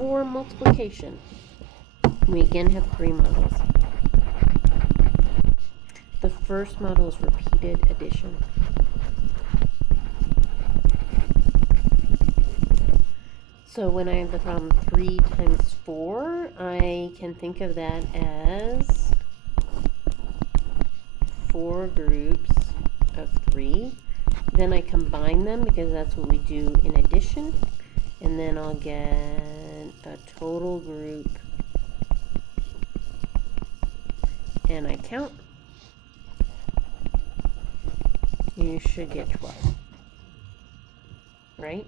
For multiplication, we again have three models. The first model is repeated addition. So when I have the problem 3 times 4, I can think of that as 4 groups of 3. Then I combine them because that's what we do in addition. And then I'll get a total group. And I count. You should get 12. Right?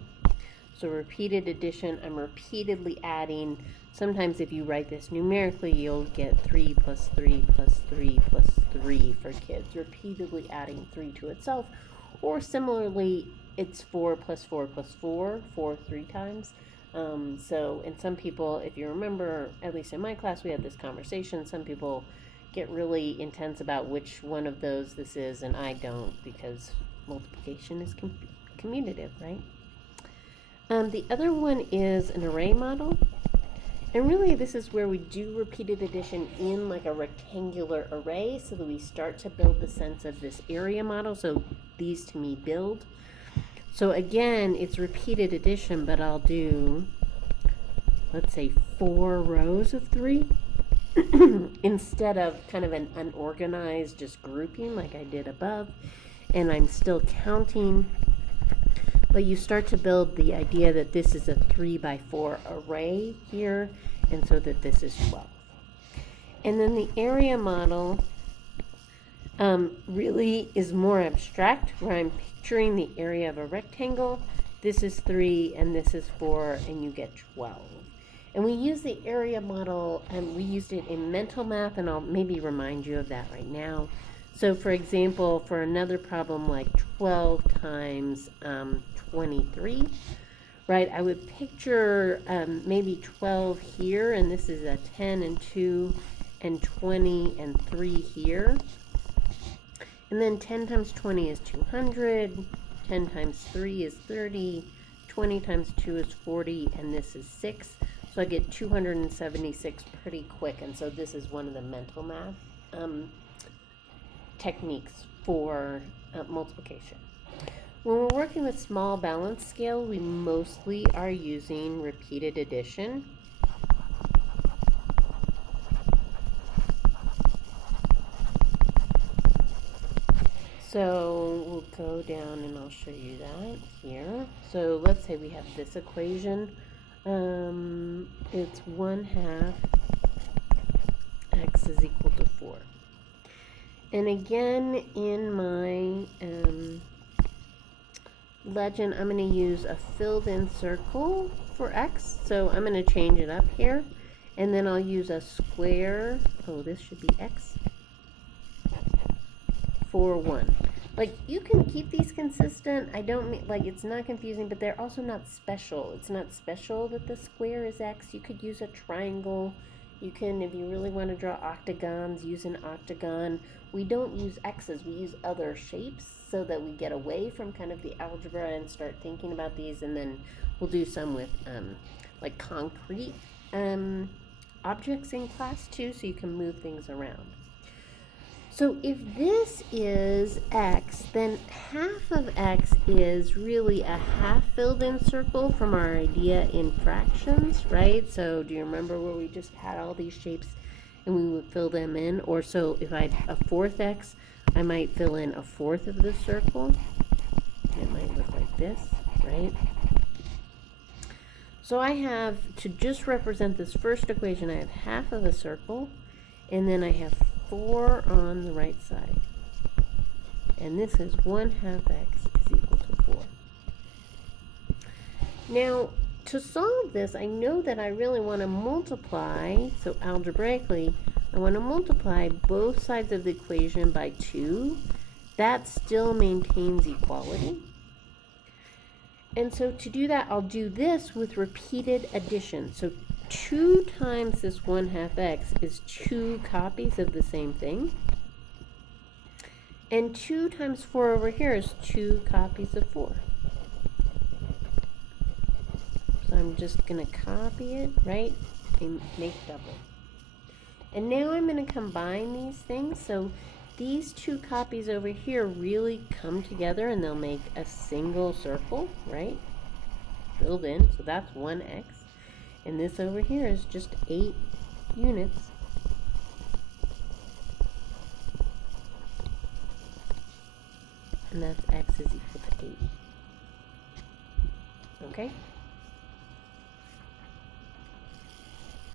So repeated addition, I'm repeatedly adding. Sometimes if you write this numerically, you'll get 3 plus 3 plus 3 plus 3 for kids, repeatedly adding 3 to itself. Or similarly, it's 4 plus 4 plus 4, 3 times. So, and some people, if you remember, at least in my class, we had this conversation. Some people get really intense about which one of those this is, and I don't, because multiplication is commutative, right? The other one is an array model. And really, this is where we do repeated addition in like a rectangular array so that we start to build the sense of this area model. So these to me build. So again, it's repeated addition, but I'll do, let's say, 4 rows of 3 instead of kind of an unorganized just grouping like I did above. And I'm still counting. But you start to build the idea that this is a 3 by 4 array here, and so that this is 12. And then the area model really is more abstract, where I'm picturing the area of a rectangle. This is 3, and this is 4, and you get 12. And we use the area model, and we used it in mental math, and I'll maybe remind you of that right now. So for example, for another problem like 12 times 23, right, I would picture maybe 12 here, and this is a 10 and 2 and 20 and 3 here. And then 10 times 20 is 200, 10 times 3 is 30, 20 times 2 is 40, and this is 6. So I get 276 pretty quick, and so this is one of the mental math techniques for multiplication. When we're working with small balance scale, we mostly are using repeated addition. So we'll go down and I'll show you that here. So let's say we have this equation. It's 1/2 x is equal to 4. And again, in my legend, I'm going to use a filled in circle for x. So I'm going to change it up here. And then I'll use a square. Oh, this should be x. For 1. Like, you can keep these consistent. I don't mean, like, it's not confusing, but they're also not special. It's not special that the square is x. You could use a triangle. You can, if you really want to draw octagons, use an octagon. We don't use x's, we use other shapes so that we get away from kind of the algebra and start thinking about these, and then we'll do some with like concrete objects in class too, so you can move things around. So if this is x, then half of x is really a half filled in circle from our idea in fractions, right? So do you remember where we just had all these shapes and we would fill them in? Or so if I had a 4th x, I might fill in a 4th of the circle. It might look like this, right? So I have, to just represent this first equation, I have half of a circle, and then I have 4 on the right side. And this is 1/2 x is equal to 4. Now, to solve this, I know that I really want to multiply, so algebraically, I want to multiply both sides of the equation by 2. That still maintains equality. And so to do that, I'll do this with repeated addition. So 2 times this 1/2 x is 2 copies of the same thing. And 2 times 4 over here is 2 copies of 4. So I'm just going to copy it, right, and make double. And now I'm going to combine these things, so these two copies over here really come together and they'll make a single circle, right, filled in. So that's 1x. And this over here is just 8 units. And that's x is equal to 8. Okay?